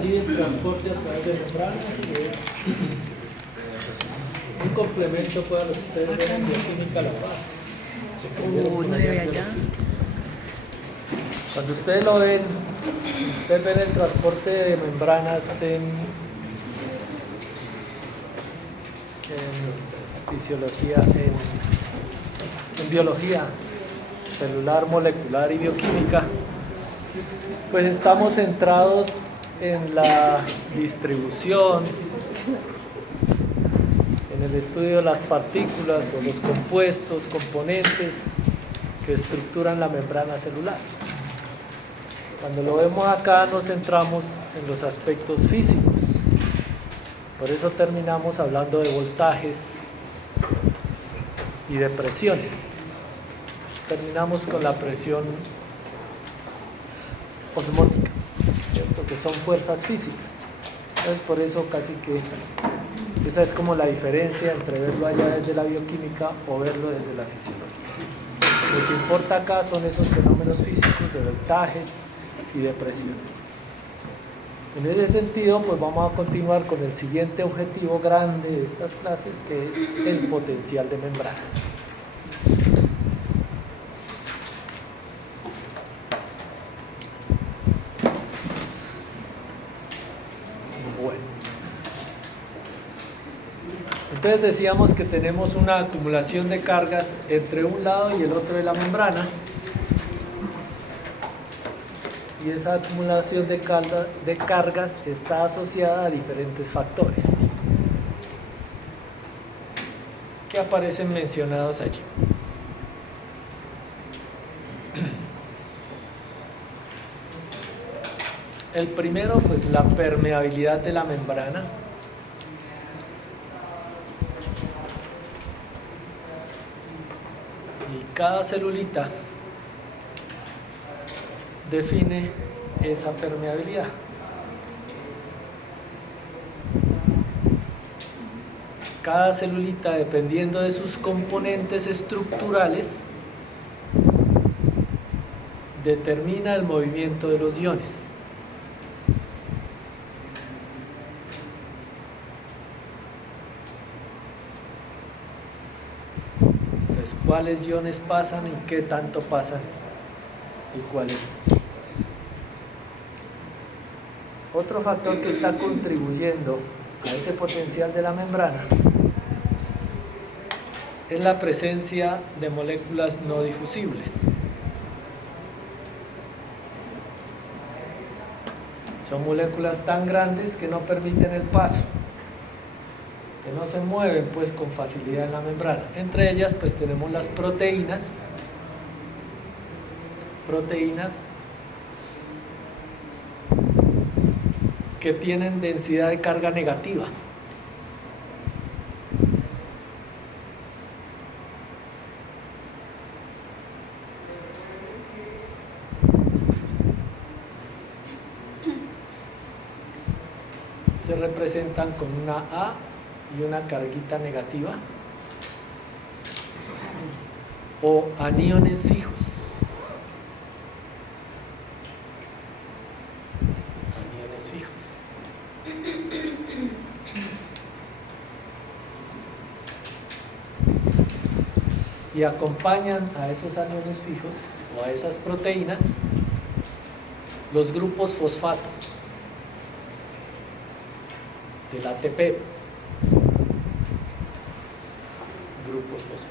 allí el transporte a través de membranas, que es un complemento pues, a lo que ustedes ven en bioquímica la paz. No debe allá. Cuando ustedes lo ven, ustedes ven el transporte de membranas en fisiología, en biología celular, molecular y bioquímica, pues estamos centrados en la distribución, en el estudio de las partículas o los compuestos, componentes que estructuran la membrana celular. Cuando lo vemos acá nos centramos en los aspectos físicos, por eso terminamos hablando de voltajes y de presiones. Terminamos con la presión osmótica, ¿cierto? Que son fuerzas físicas. Entonces por eso casi que esa es como la diferencia entre verlo allá desde la bioquímica o verlo desde la fisiología. Lo que importa acá son esos fenómenos físicos de voltajes y de presiones. En ese sentido, pues vamos a continuar con el siguiente objetivo grande de estas clases, que es el potencial de membrana. Bueno, entonces decíamos que tenemos una acumulación de cargas entre un lado y el otro de la membrana. Y esa acumulación de cargas está asociada a diferentes factores que aparecen mencionados allí. El primero, pues la permeabilidad de la membrana. Y cada celulita define esa permeabilidad. Cada celulita, dependiendo de sus componentes estructurales, determina el movimiento de los iones. Entonces, ¿cuáles iones pasan y qué tanto pasan y cuáles no? Otro factor que está contribuyendo a ese potencial de la membrana es la presencia de moléculas no difusibles. Son moléculas tan grandes que no permiten el paso, que no se mueven pues con facilidad en la membrana. Entre ellas pues tenemos las proteínas que tienen densidad de carga negativa. Se representan con una A y una carguita negativa, o aniones fijos. Y acompañan a esos aniones fijos o a esas proteínas los grupos fosfato del ATP. Grupos fosfato.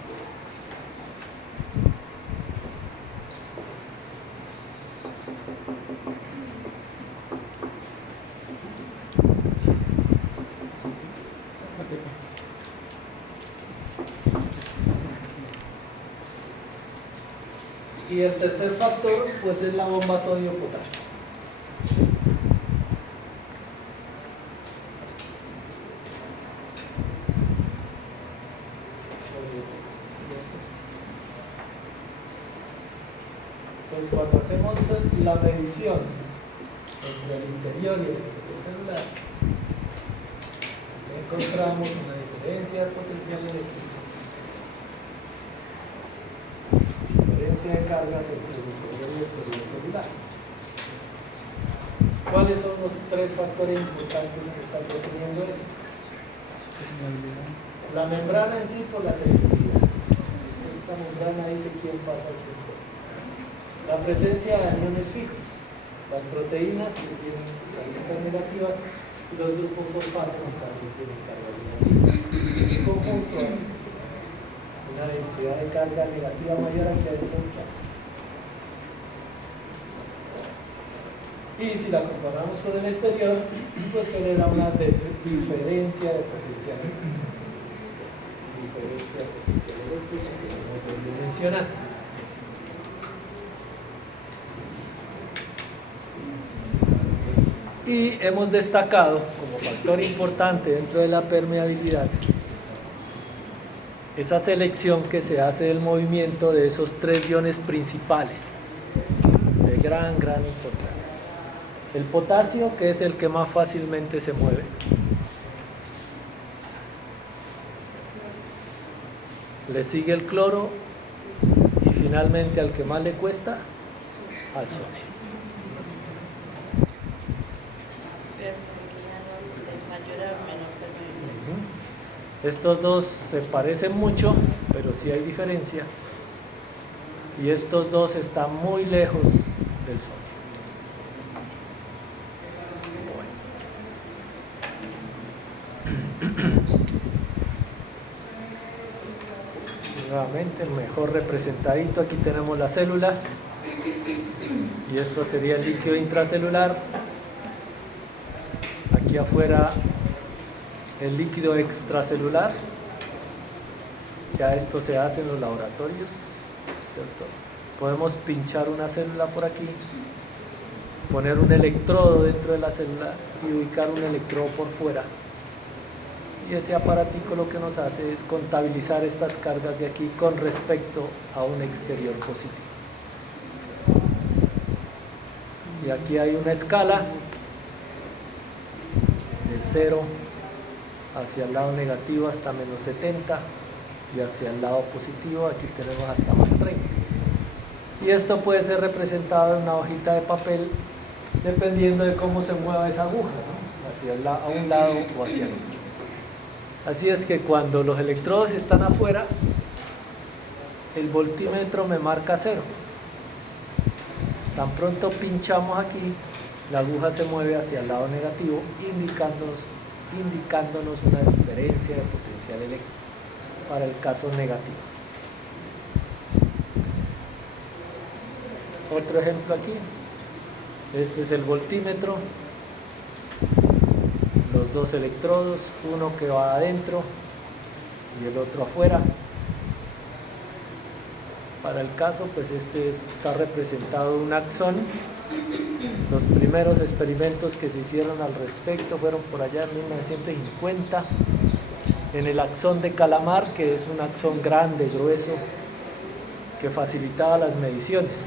Y el tercer factor pues es la bomba sodio-potasio. Pues cuando hacemos la medición entre el interior y el exterior celular, pues encontramos una diferencia de potencial eléctrico, diferencia de cargas entre el interior y el exterior celular. ¿Cuáles son los tres factores importantes que están definiendo eso? La membrana en sí por la selectividad. Esta membrana dice quién pasa y quién pasa. La presencia de aniones fijos, las proteínas que tienen cargas negativas y los grupos fosfato que también tienen cargas negativas. Ese conjunto hace una densidad de carga negativa mayor a que hay en el campo. Y si la comparamos con el exterior, pues genera una diferencia de potencial. Diferencia de potencial eléctrica que hemos venido mencionando. Y hemos destacado como factor importante dentro de la permeabilidad esa selección que se hace del movimiento de esos tres iones principales de gran importancia. El potasio, que es el que más fácilmente se mueve. Le sigue el cloro y finalmente al que más le cuesta, al sodio. Estos dos se parecen mucho, pero sí hay diferencia. Y estos dos están muy lejos del sodio. Nuevamente, mejor representadito, aquí tenemos la célula y esto sería el líquido intracelular. Aquí afuera el líquido extracelular. Ya esto se hace en los laboratorios, ¿cierto? Podemos pinchar una célula por aquí, poner un electrodo dentro de la célula y ubicar un electrodo por fuera. Y ese aparatico lo que nos hace es contabilizar estas cargas de aquí con respecto a un exterior positivo. Y aquí hay una escala de 0 hacia el lado negativo hasta menos 70 y hacia el lado positivo aquí tenemos hasta más 30. Y esto puede ser representado en una hojita de papel dependiendo de cómo se mueva esa aguja, ¿no? A un lado o hacia el otro. Así es que cuando los electrodos están afuera, el voltímetro me marca 0. Tan pronto pinchamos aquí, la aguja se mueve hacia el lado negativo, indicándonos una diferencia de potencial eléctrico para el caso negativo. Otro ejemplo aquí. Este es el voltímetro. Los dos electrodos, uno que va adentro y el otro afuera. Para el caso, pues este está representado un axón. Los primeros experimentos que se hicieron al respecto fueron por allá en 1950 en el axón de calamar, que es un axón grande, grueso, que facilitaba las mediciones.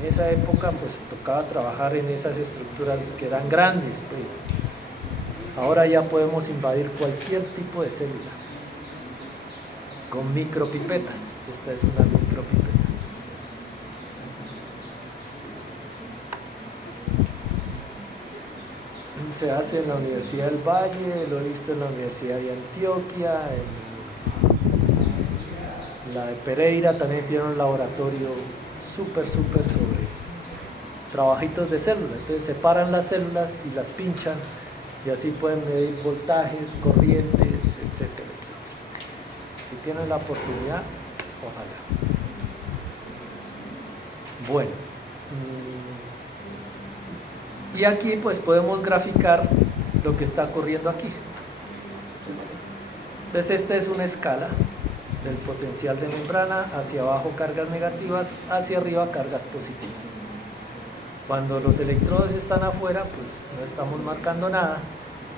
En esa época pues tocaba trabajar en esas estructuras que eran grandes, pues. Ahora ya podemos invadir cualquier tipo de célula con micropipetas. Esta es una micropipeta. Se hace en la Universidad del Valle, lo he visto en la Universidad de Antioquia, en la de Pereira también tiene un laboratorio súper sobre trabajitos de células. Entonces separan las células y las pinchan y así pueden medir voltajes, corrientes, etc. Si tienen la oportunidad, ojalá. Bueno, y aquí pues podemos graficar lo que está ocurriendo aquí. Entonces esta es una escala del potencial de membrana, hacia abajo cargas negativas, hacia arriba cargas positivas. Cuando los electrodos están afuera, pues no estamos marcando nada,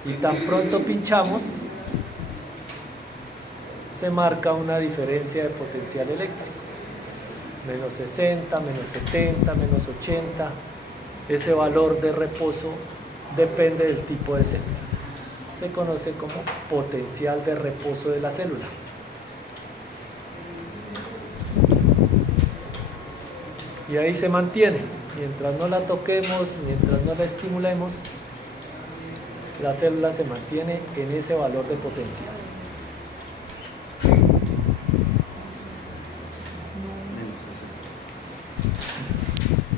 y tan pronto pinchamos, se marca una diferencia de potencial eléctrico. Menos 60, menos 70, menos 80. Ese valor de reposo depende del tipo de célula. Se conoce como potencial de reposo de la célula. Y ahí se mantiene. mientras no la toquemos, mientras no la estimulemos, la célula se mantiene en ese valor de potencial.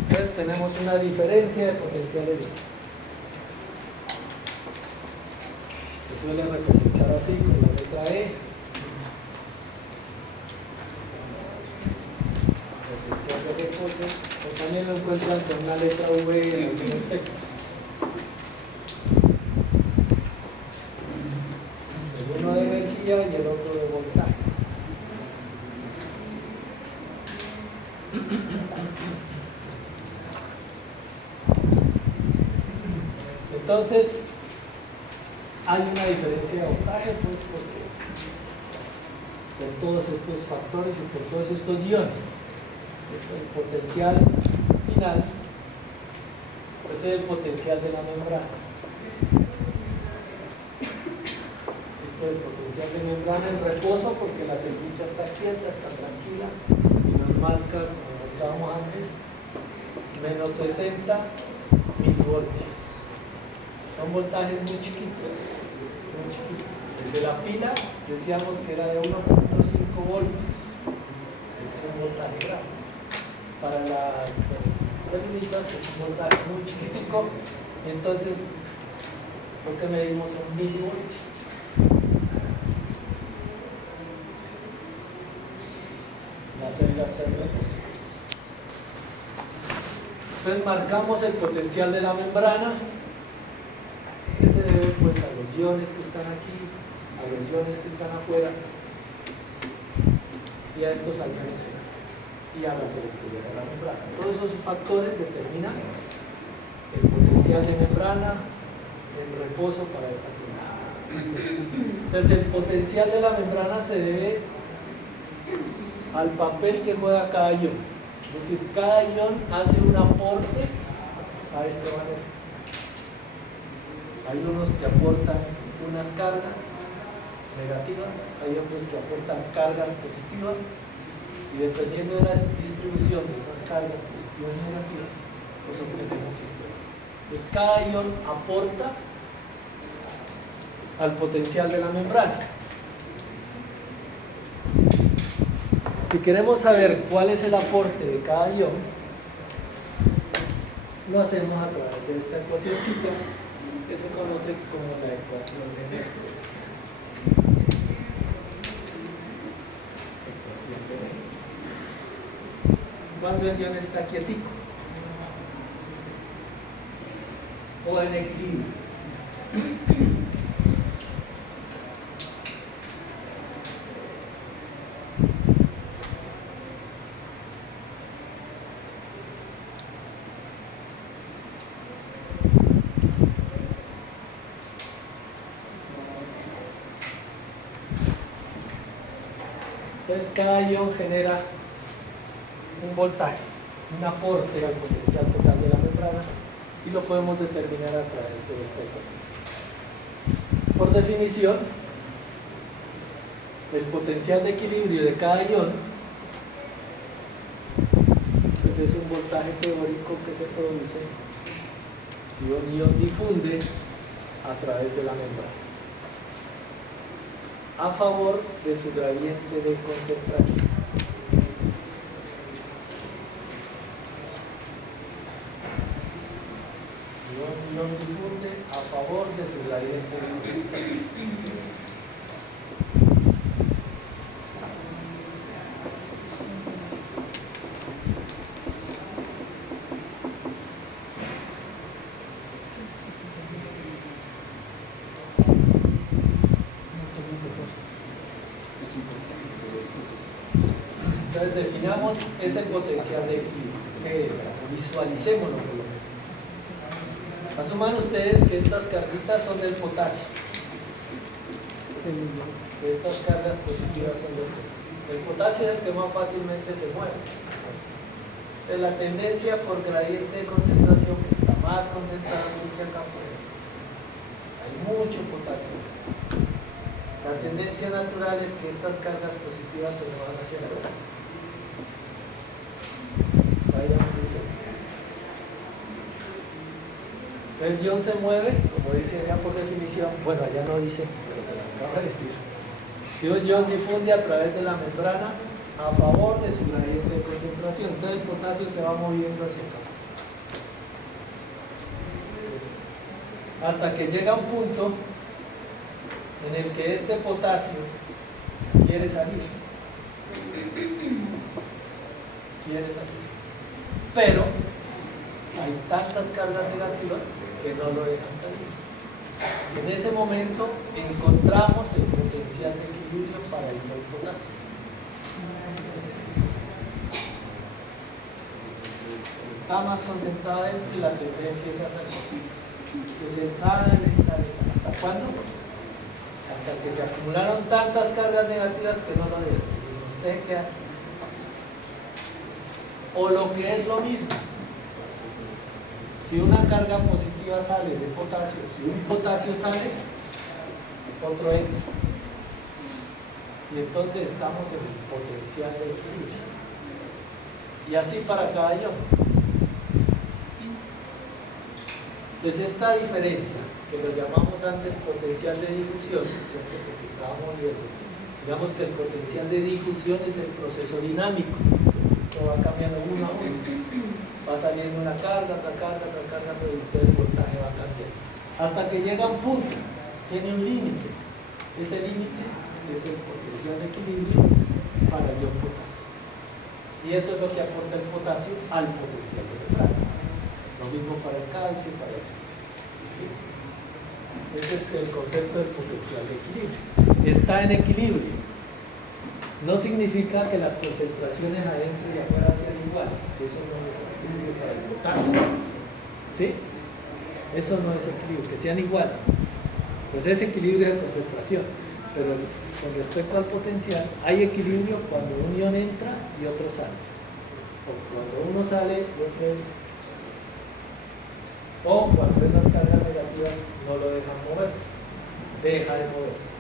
Entonces tenemos una diferencia de potenciales. Se suele representar así con la letra E. Potencial de reposo, o también lo encuentran con una letra V en algunos textos. El uno de energía y el otro de voltaje. Entonces, hay una diferencia de voltaje, pues, porque por todos estos factores y por todos estos iones. El potencial final pues, es el potencial de la membrana. Este es el potencial de membrana en reposo porque la célula está quieta, está tranquila y nos marca, como mostrábamos antes, menos 60 milivoltios. Son voltajes muy chiquitos, muy chiquitos. El de la pila decíamos que era de 1.5 voltios, es un voltaje grave. Para las celulitas es un voltaje muy chiquitico, entonces lo que medimos son milivoltios. La célula está en reposo. Entonces marcamos el potencial de la membrana, que se debe pues a los iones que están aquí, a los iones que están afuera y a estos alcanes finales y a la selectividad de la membrana. Todos esos factores determinan el potencial de membrana en reposo para esta condición. Entonces el potencial de la membrana se debe al papel que juega cada ion. Es decir, cada ion hace un aporte a esta manera. Hay unos que aportan unas cargas negativas, hay otros que aportan cargas positivas y dependiendo de la distribución de esas cargas positivas y negativas, pues obtenemos esto. Entonces cada ion aporta al potencial de la membrana. Si queremos saber cuál es el aporte de cada ion, lo hacemos a través de esta ecuacióncita que se conoce como la ecuación de Hertz. Ecuación de Hertz. Cuando el ion está quietico o en equilibrio. Entonces cada ion genera un voltaje, un aporte al potencial total de la membrana y lo podemos determinar a través de esta ecuación. Por definición, el potencial de equilibrio de cada ion pues es un voltaje teórico que se produce si un ion difunde a través de la membrana a favor de su gradiente de concentración. Si un ion difunde a favor de su gradiente de concentración. Entonces definamos ese potencial de equilibrio, que es, visualicémoslo por lo menos. Asuman ustedes que estas carguitas son del potasio, que estas cargas positivas son del potasio. El potasio es el que más fácilmente se mueve. Entonces la tendencia por gradiente de concentración, que está más concentrado que acá afuera, hay mucho potasio. La tendencia natural es que estas cargas positivas se van hacia la derecha. Vayan fluyendo. El ion se mueve, como dice ya por definición, bueno, allá no dice, pero se lo acabo de decir. Si un ion difunde a través de la membrana a favor de su gradiente de concentración, entonces el potasio se va moviendo hacia acá. Hasta que llega un punto en el que este potasio quiere salir. Pero hay tantas cargas negativas que no lo dejan salir. En ese momento encontramos el potencial de equilibrio para el ion potasio. Está más concentrado dentro y la tendencia es a salir. Entonces él sale. ¿Hasta cuándo? Hasta que se acumularon tantas cargas negativas que no lo dejan. Usted queda. O lo que es lo mismo, si una carga positiva sale de potasio, si un potasio sale, otro entra. Y entonces estamos en el potencial de equilibrio. Y así para cada ion. Entonces esta diferencia, que lo llamamos antes potencial de difusión, porque estábamos viendo, digamos que el potencial de difusión es el proceso dinámico. Esto va cambiando uno a uno. Va saliendo una carga, otra carga, pero el voltaje va cambiando. Hasta que llega un punto, tiene un límite. Ese límite es el potencial de equilibrio para el ion potasio. Y eso es lo que aporta el potasio al potencial de membrana. Lo mismo para el calcio y para el sodio. Ese es el concepto del potencial de equilibrio. Está en equilibrio. No significa que las concentraciones adentro y afuera sean iguales. Eso no es equilibrio para el potasio. ¿Sí? Eso no es equilibrio, que sean iguales. Pues es equilibrio de concentración. Pero con respecto al potencial, hay equilibrio cuando un ion entra y otro sale. O cuando uno sale y otro entra. O cuando esas cargas negativas no lo dejan moverse. Deja de moverse.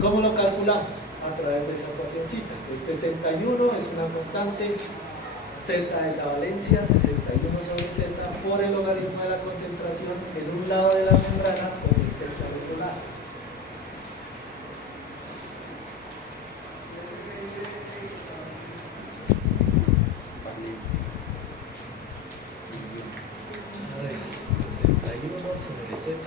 ¿Cómo lo calculamos? A través de esa ecuacióncita. Entonces 61 es una constante, z es la valencia, 61 sobre z por el logaritmo de la concentración en un lado de la membrana con respecto al otro lado. A ver, 61 sobre z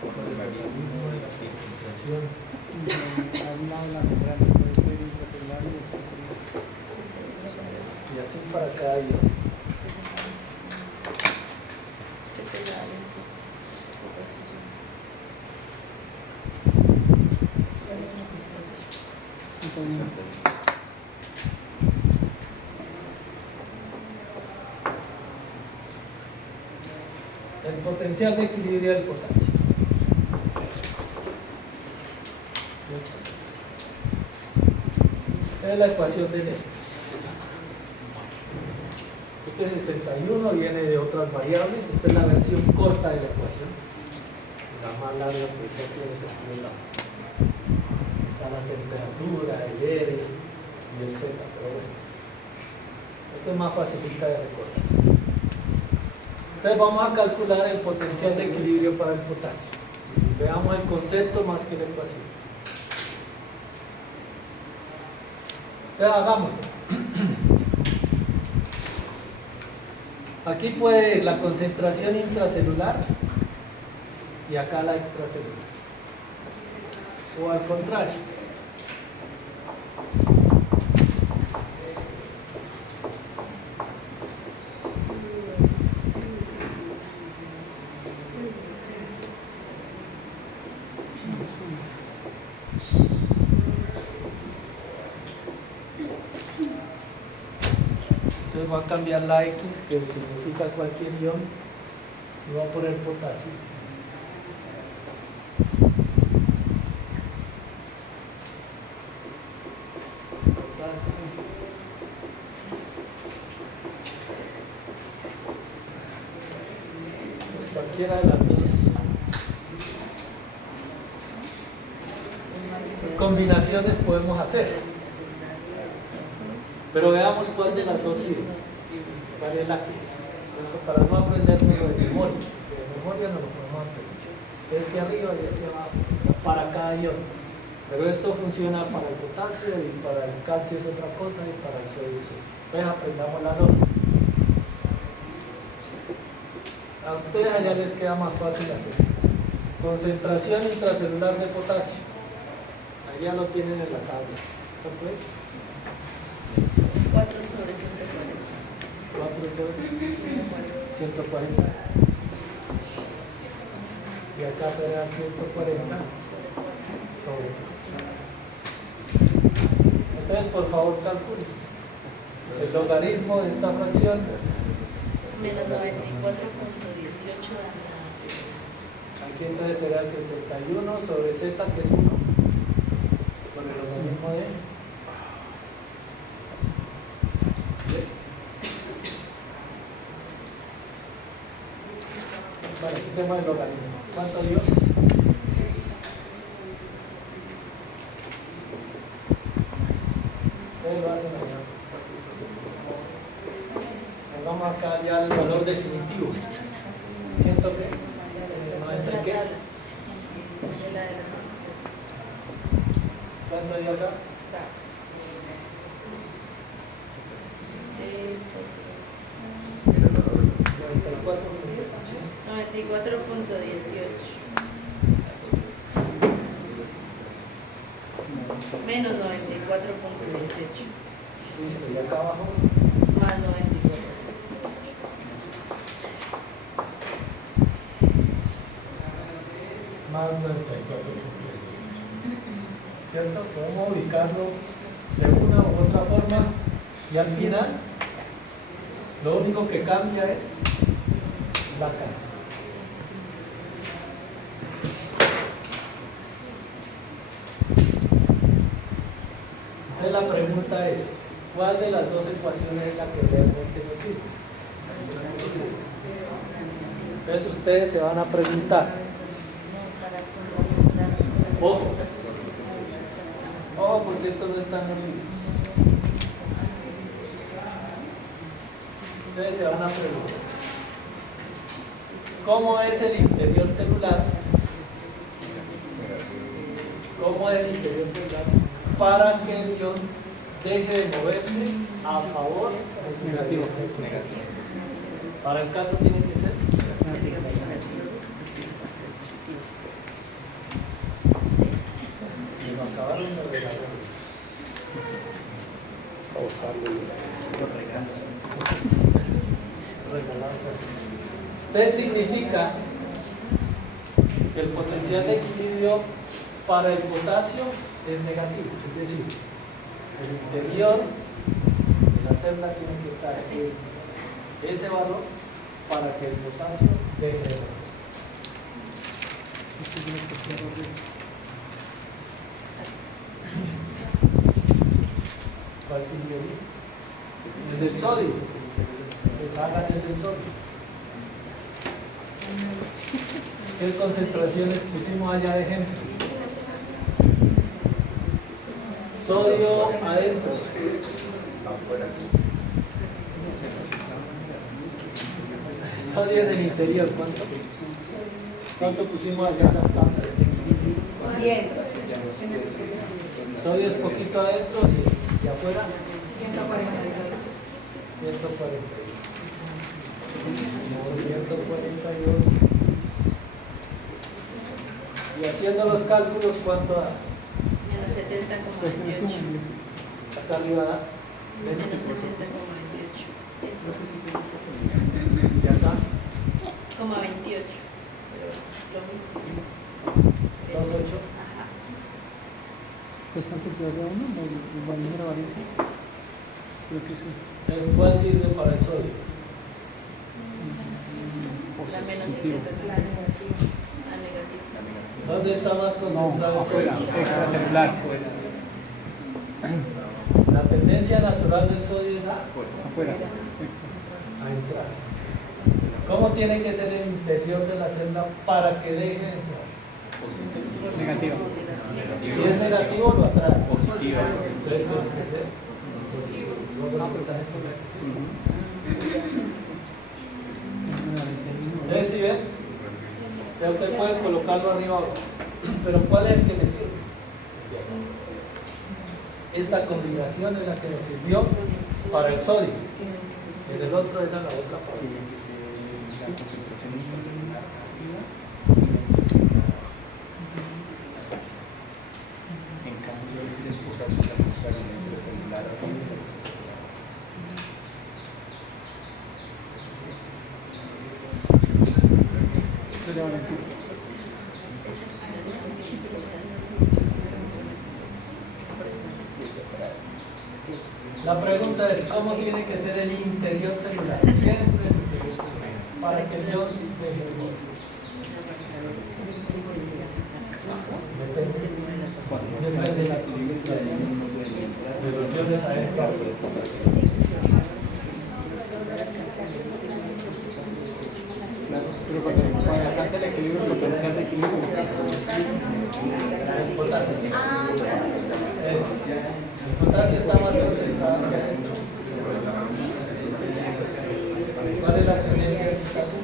por el logaritmo de la concentración. Y así para cada ion. El potencial de equilibrio del potasio. Es la ecuación de Nernst. Este 61 viene de otras variables. Esta es la versión corta de la ecuación. La más larga pues no tiene sentido. Está la temperatura, el R y el Z, pero bueno. Esto es más facilita de recordar. Entonces vamos a calcular el potencial de equilibrio para el potasio. Veamos el concepto más que la ecuación. Entonces hagámoslo. Aquí puede ir la concentración intracelular y acá la extracelular. O al contrario. Va a cambiar la X, que significa cualquier ion, y va a poner potasio. Potasio. Pues cualquiera de las dos combinaciones podemos hacer. Pero veamos cuál de las dos sirve. ¿Cuál es la que es? ¿cierto? Para no aprenderlo de memoria. De memoria no lo podemos aprender. Este arriba y este abajo, para cada ion. Pero esto funciona para el potasio y para el calcio es otra cosa y para el sodio es otra. Pues aprendamos la lógica. A ustedes allá les queda más fácil hacer. Concentración intracelular de potasio. Allá lo tienen en la tabla. ¿Cuánto es? 4 sobre 140. 4 sobre 140. Y acá será 140 sobre. Entonces, por favor, calculen. El logaritmo de esta fracción. Menos 94.18 Aquí entonces será 61 sobre z, que es 1. Sobre el logaritmo de 10. Vale, quitemos el logaritmo. ¿Cuánto dio? Ustedes lo hacen allá. Pongamos acá ya el valor definitivo. ¿Siento que? ¿90 qué? ¿Cuánto hay acá? 94.18 menos 94.18 Listo, y acá abajo más 94. más 94. ¿Cierto? Podemos ubicarlo de una u otra forma y al final lo único que cambia es la carga. Entonces la pregunta es, ¿cuál de las dos ecuaciones es la que realmente nos sirve? Entonces ustedes se van a preguntar, ojo, porque esto no está en los libros. Entonces se van a preguntar, ¿cómo es el interior celular? ¿Cómo es el interior celular para que el ion deje de moverse a favor de su negativo? Para el caso tiene que ser y lo acabaron de regalar. Entonces significa que el potencial de equilibrio para el potasio es negativo, es decir, el interior de la celda tiene que estar en ese valor para que el potasio deje de moverse. ¿Cuál sigue ahí? El del sodio. Pues hagan el del sodio. ¿Qué concentraciones pusimos allá de ejemplo? Sodio adentro. Sodio en el interior. ¿Cuánto pusimos allá en las tablas? 10. Sodio es poquito adentro y afuera 142. 142. Y haciendo los cálculos, ¿cuánto da? Menos 70,28. Acá arriba da Menos 70,28. y acá 28. Pero lo mismo. 2,8. Ajá. ¿Bastante peor de uno? ¿O número de Valencia? Creo que sí. Entonces, ¿cuál sirve para el sodio? La menos 70, la negativa. La negativa. ¿Dónde está más concentrado el sodio? Extracelular. La tendencia natural del sodio es a Afuera. Extra. entrar. ¿Cómo tiene que ser el interior de la celda para que deje de entrar? Negativo. Si es negativo, lo atrae. Positivo. Entonces tiene que ser positivo. Luego la porcentaje sobre que sí. ¿Ves si ven? O sea, usted puede colocarlo arriba abajo. Pero ¿cuál es el que me sirve? Esta combinación es la que nos sirvió para el sodio. En el otro era la otra parte. La concentración está celular arriba y en cambio el potasio está contrario celular arriba. La pregunta es, ¿cómo tiene que ser el interior celular? Siempre el interior celular, para que yo depende. Depende de la simetría de los iones adentro. Pero cuando alcanza el equilibrio potencial de equilibrio. El potasio. El potasio está más concentrado que adentro. ¿Cuál es la tendencia del potasio?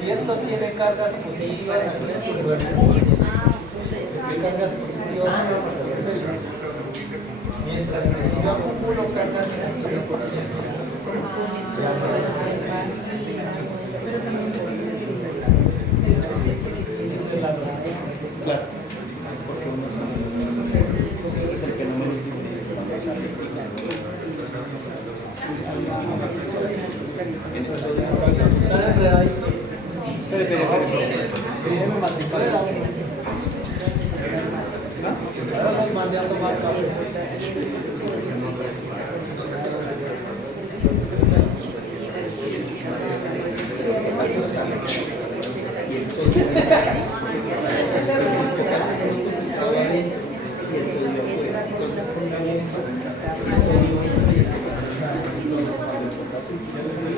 Si esto tiene cargas positivas, ¿qué cargas positivas? Mientras que si yo acumulo cargas negativas, Claro, porque uno es el que no me ahora los mandé a tomar café.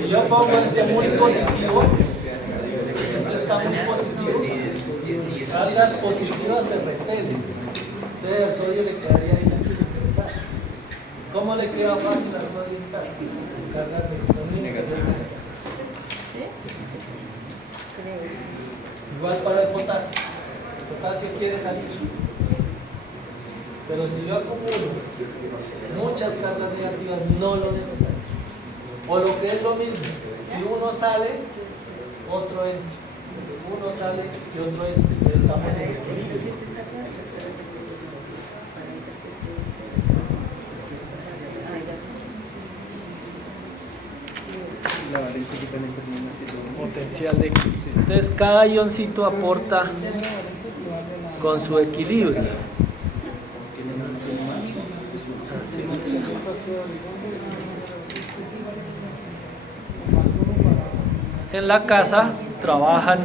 Si yo pongo este muy positivo, esto está muy positivo, cargas positivas se repelen. Entonces al sodio le quedaría difícil ingresar. ¿Cómo le queda fácil al sodio ingresar? Cargas negativas. Igual para el potasio. El potasio quiere salir. Pero si yo acumulo muchas cargas negativas, no lo dejo salir. O lo que es lo mismo, si uno sale, otro entra. Uno sale y otro entra. Estamos en equilibrio. La valencia que también termina siendo Potencial de equilibrio. Entonces cada ioncito aporta con su equilibrio. En la casa trabajan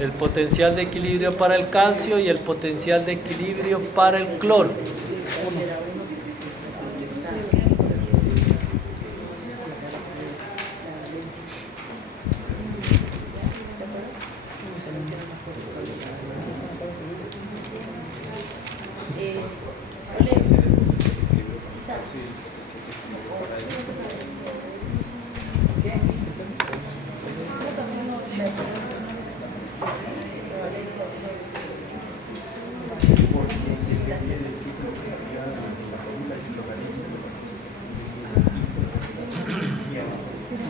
el potencial de equilibrio para el calcio y el potencial de equilibrio para el cloro.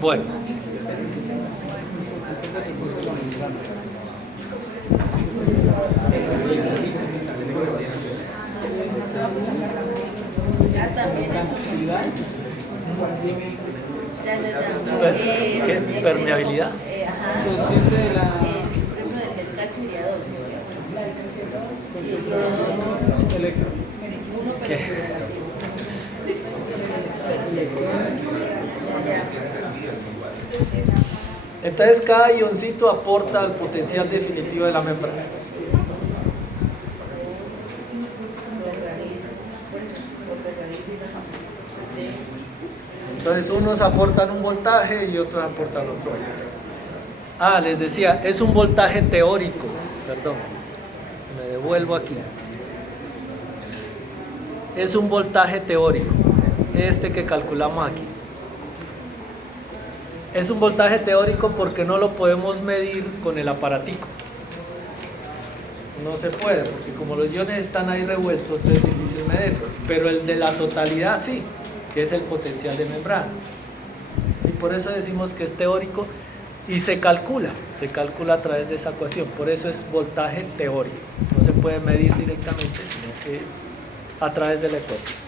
Bueno. ¿Qué? ¿Permeabilidad? Consciente de la del calcio y electro. ¿Qué? Entonces cada ioncito aporta al potencial definitivo de la membrana. Entonces unos aportan un voltaje y otros aportan otro voltaje. Les decía, es un voltaje teórico, perdón, me devuelvo aquí. Es un voltaje teórico, este que calculamos aquí. Es un voltaje teórico porque no lo podemos medir con el aparatico. No se puede, porque como los iones están ahí revueltos es difícil medirlos. Pero el de la totalidad sí, que es el potencial de membrana. Y por eso decimos que es teórico y se calcula a través de esa ecuación. Por eso es voltaje teórico. No se puede medir directamente, sino que es a través de la ecuación.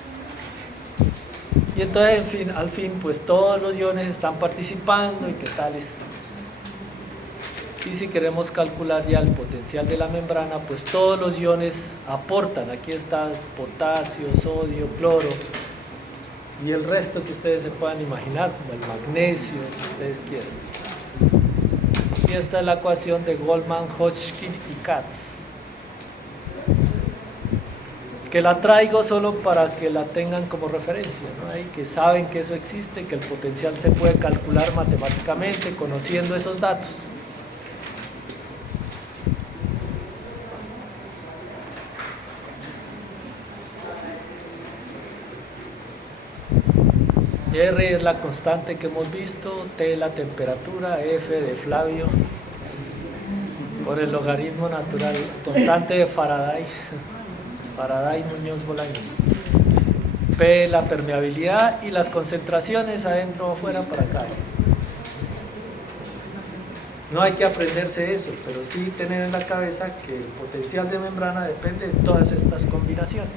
Y entonces, al fin, pues todos los iones están participando y qué tales. Y si queremos calcular ya el potencial de la membrana, pues todos los iones aportan. Aquí está potasio, sodio, cloro y el resto que ustedes se puedan imaginar, como el magnesio, si ustedes quieren. Y esta es la ecuación de Goldman, Hodgkin y Katz, que la traigo solo para que la tengan como referencia, ¿no? Y que saben que eso existe, que el potencial se puede calcular matemáticamente conociendo esos datos. R es la constante que hemos visto, T la temperatura, F de Flavio, por el logaritmo natural, constante de Faraday, Faraday Muñoz Bolaños. P la permeabilidad y las concentraciones adentro o afuera para acá. No hay que aprenderse eso, pero sí tener en la cabeza que el potencial de membrana depende de todas estas combinaciones.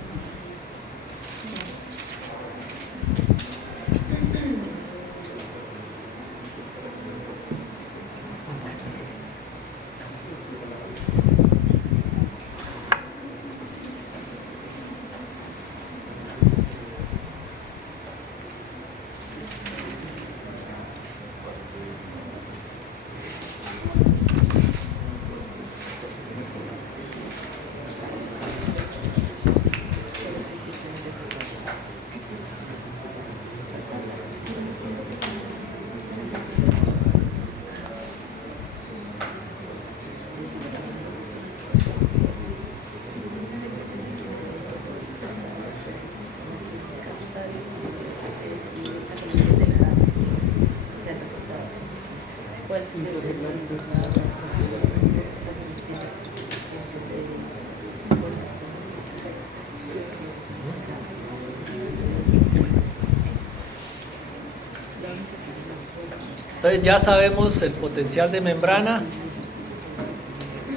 Entonces ya sabemos el potencial de membrana,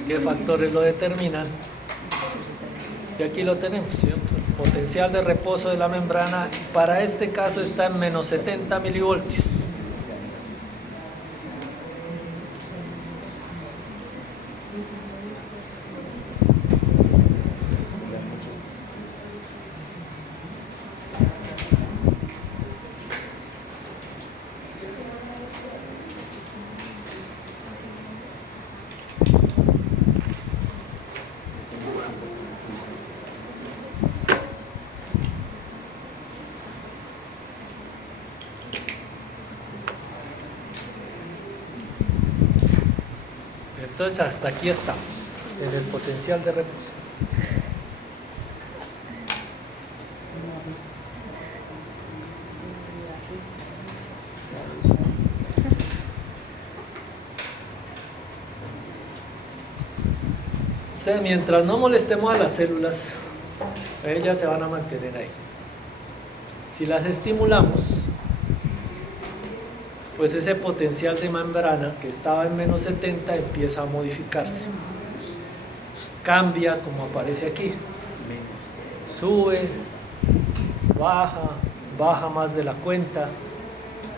qué factores lo determinan. Y aquí lo tenemos, ¿cierto? El potencial de reposo de la membrana para este caso está en menos 70 milivoltios. Entonces hasta aquí estamos, en el potencial de reposo. Entonces mientras no molestemos a las células, ellas se van a mantener ahí. Si las estimulamos, pues ese potencial de membrana que estaba en menos 70 empieza a modificarse. Cambia como aparece aquí. Sube, baja más de la cuenta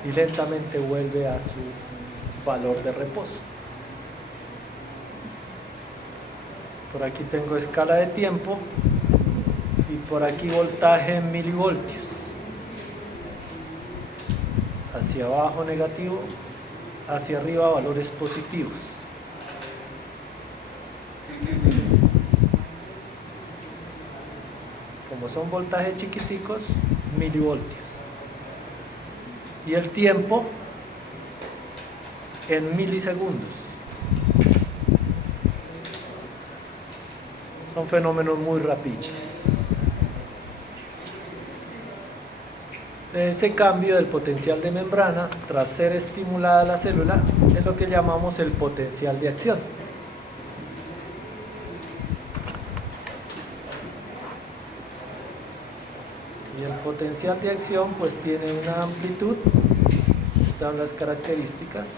y lentamente vuelve a su valor de reposo. Por aquí tengo escala de tiempo y por aquí voltaje en milivoltios. Hacia abajo negativo, hacia arriba valores positivos. Como son voltajes chiquiticos, milivoltios. Y el tiempo en milisegundos. Son fenómenos muy rápidos. Ese cambio del potencial de membrana tras ser estimulada la célula es lo que llamamos el potencial de acción. Y el potencial de acción pues tiene una amplitud, están las características,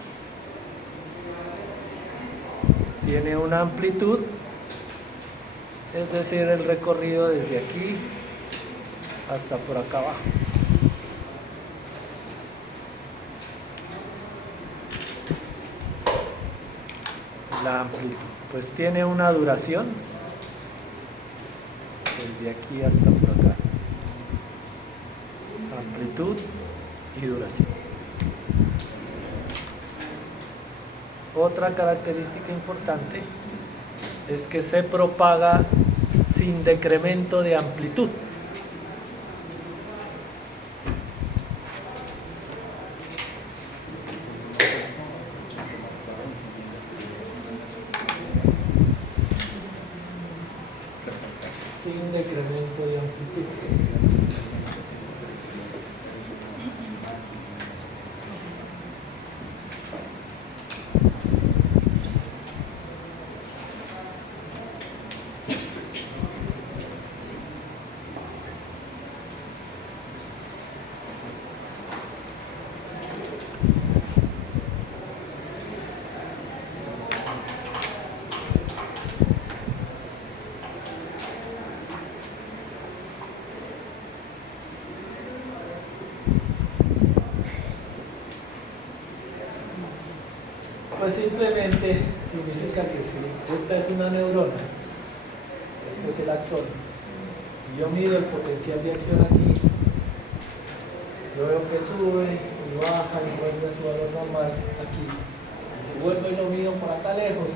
tiene una amplitud, es decir, el recorrido desde aquí hasta por acá abajo. La amplitud, pues tiene una duración desde aquí hasta por acá. Amplitud y duración. Otra característica importante es que se propaga sin decremento de amplitud. Sin decremento de amplitud. Pues simplemente significa que si esta es una neurona, este es el axón, y yo mido el potencial de acción aquí, yo veo que sube y baja y vuelve a su valor normal aquí. Y si vuelvo y lo mido por acá lejos,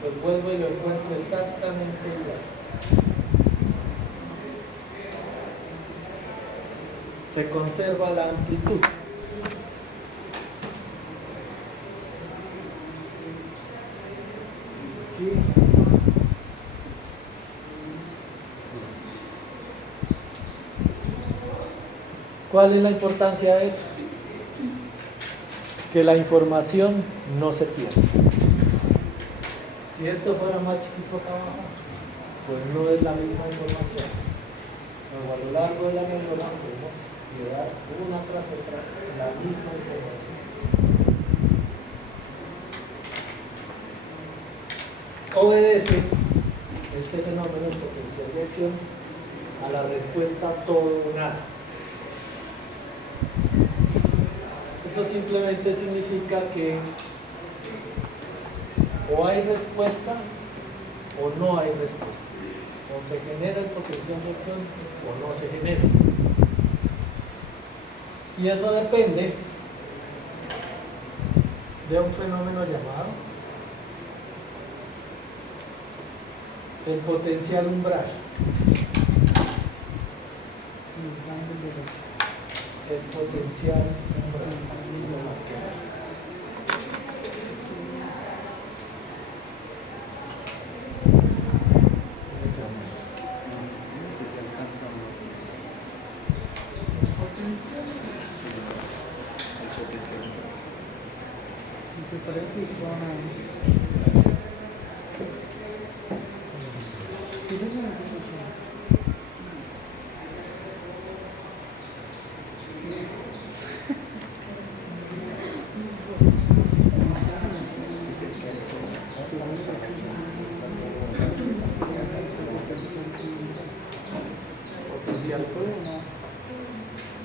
pues vuelvo y lo encuentro exactamente igual. Se conserva la amplitud. ¿Cuál es la importancia de eso? Que la información no se pierda. Si esto fuera más chiquito acá abajo, pues no es la misma información. Luego, a lo largo de la neurona podemos llevar una tras otra la misma información. Obedece este fenómeno de potencial de acción a la respuesta todo o nada. Eso simplemente significa que o hay respuesta o no hay respuesta. O se genera el potencial de acción o no se genera. Y eso depende de un fenómeno llamado el potencial umbral. El potencial umbral.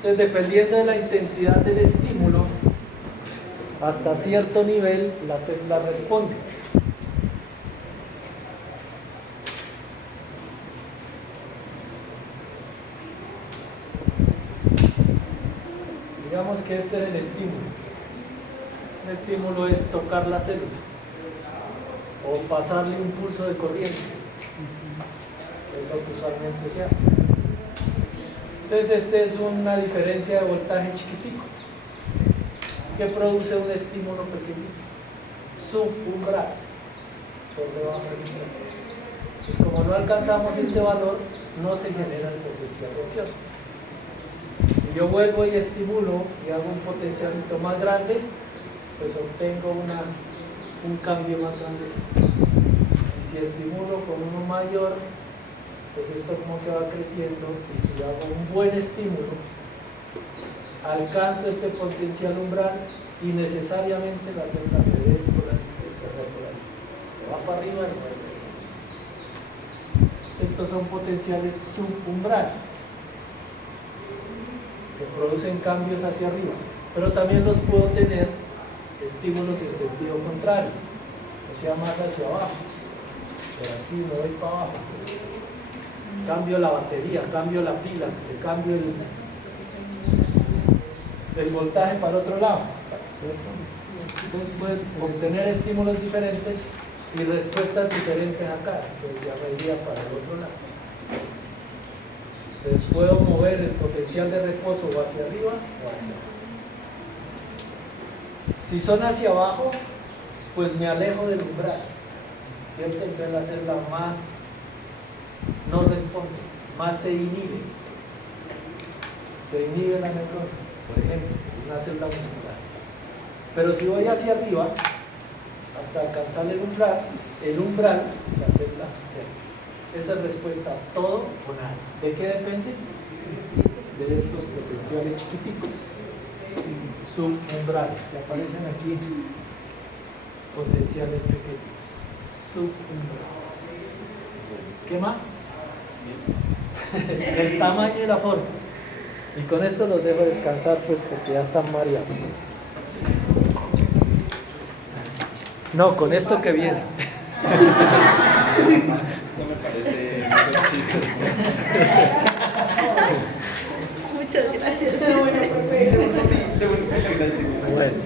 Entonces, dependiendo de la intensidad del estímulo, hasta cierto nivel la célula responde. Digamos que este es el estímulo. El estímulo es tocar la célula o pasarle un pulso de corriente. Es lo que usualmente se hace. Entonces este es una diferencia de voltaje chiquitico que produce un estímulo pequeñito, subumbral, por debajo del umbral. Pues como no alcanzamos este valor, no se genera el potencial de acción. yo vuelvo y estimulo y hago un potencialito más grande, pues obtengo un cambio más grande. Y si estimulo con uno mayor, pues esto como que va creciendo, y si hago un buen estímulo, alcanzo este potencial umbral y necesariamente la célula se despolariza y se repolariza. Se va para arriba y va para abajo. Estos son potenciales subumbrales que producen cambios hacia arriba, pero también los puedo tener estímulos en sentido contrario, o sea, más hacia abajo. Por aquí me voy para abajo, pues. Cambio la batería, cambio la pila, le cambio el voltaje para el otro lado. Entonces pueden obtener estímulos diferentes y respuestas diferentes acá, pues ya me iría para el otro lado. Entonces puedo mover el potencial de reposo o hacia arriba o hacia abajo. Si son hacia abajo, pues me alejo del umbral. ¿Cierto? Entonces la célula más no responde, más se inhibe. Se inhibe la neurona, por ejemplo, una célula muscular. Pero si voy hacia arriba, hasta alcanzar el umbral, la célula cero. Esa es respuesta a todo o nada. ¿De qué depende? De estos potenciales chiquiticos, subumbrales, que aparecen aquí, potenciales pequeños, subumbrales. ¿Qué más? El tamaño y la forma. Y con esto los dejo descansar, pues, porque ya están mareados. No, con esto que viene. No me parece un chiste. Muchas gracias. Bueno.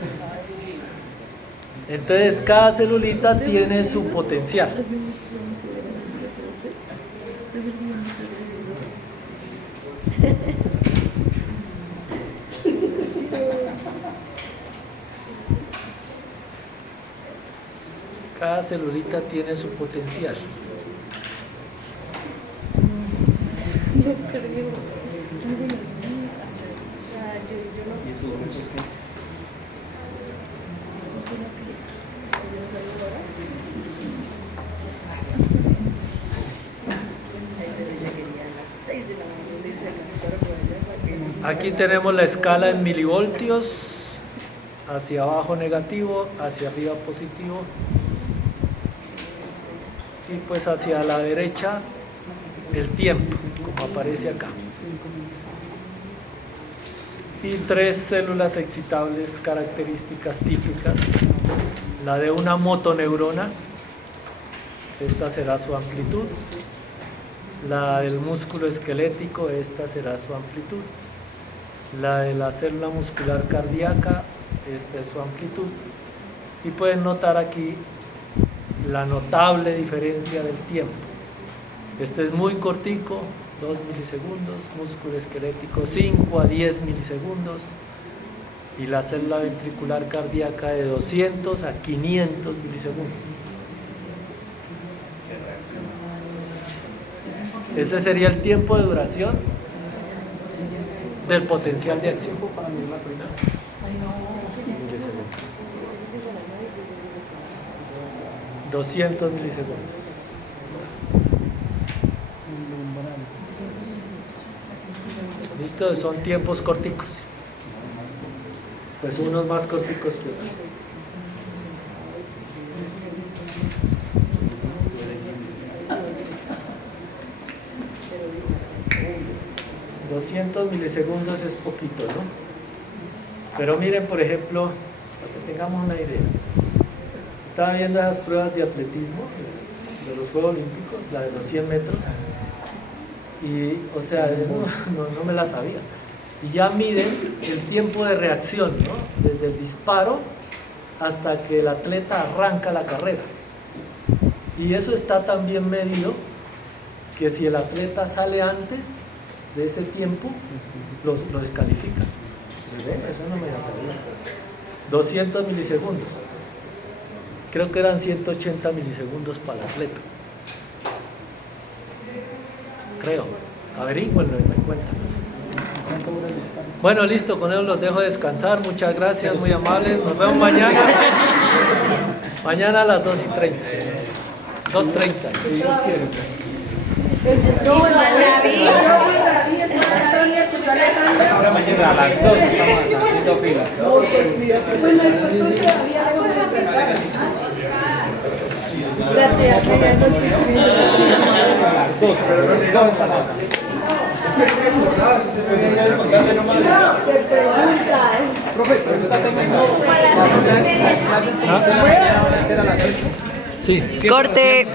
Entonces, cada celulita tiene su potencial. Cada celulita tiene su potencial. ¿Y esos huesos qué? Aquí tenemos la escala en milivoltios, hacia abajo negativo, hacia arriba positivo, y pues hacia la derecha el tiempo, como aparece acá. Y 3 células excitables características típicas. La de una motoneurona, esta será su amplitud. La del músculo esquelético, esta será su amplitud. La de la célula muscular cardíaca, esta es su amplitud. Y pueden notar aquí la notable diferencia del tiempo. Este es muy cortico, 2 milisegundos, músculo esquelético 5 a 10 milisegundos, y la célula ventricular cardíaca de 200 a 500 milisegundos. Ese sería el tiempo de duración del potencial de acción. 200 milisegundos. ¿Listo? Son tiempos corticos. Pues unos más corticos que otros. $200 milisegundos es poquito, ¿no? Pero miren, por ejemplo, para que tengamos una idea. Estaba viendo las pruebas de atletismo de los Juegos Olímpicos, la de los 100 metros. Y, o sea, no me la sabía. Y ya miden el tiempo de reacción, ¿no? Desde el disparo hasta que el atleta arranca la carrera. Y eso está tan bien medido que si el atleta sale antes de ese tiempo, lo descalifican. Eso no me la sabía. 200 milisegundos. Creo que eran 180 milisegundos para el atleta. Creo. Averígüenlo y me cuentan. ¿Cuánto dura el descanso? Bueno, listo, con eso los dejo descansar. Muchas gracias, muy amables. Nos vemos mañana. Mañana a las 2:30. 2:30. Si Dios quiere. Ahora mañana a las 2 estamos haciendo fila. Pero no llegamos a nada. Profe, pero está teniendo las clases que ustedes mañana van a hacer a las 8. Sí. Corte.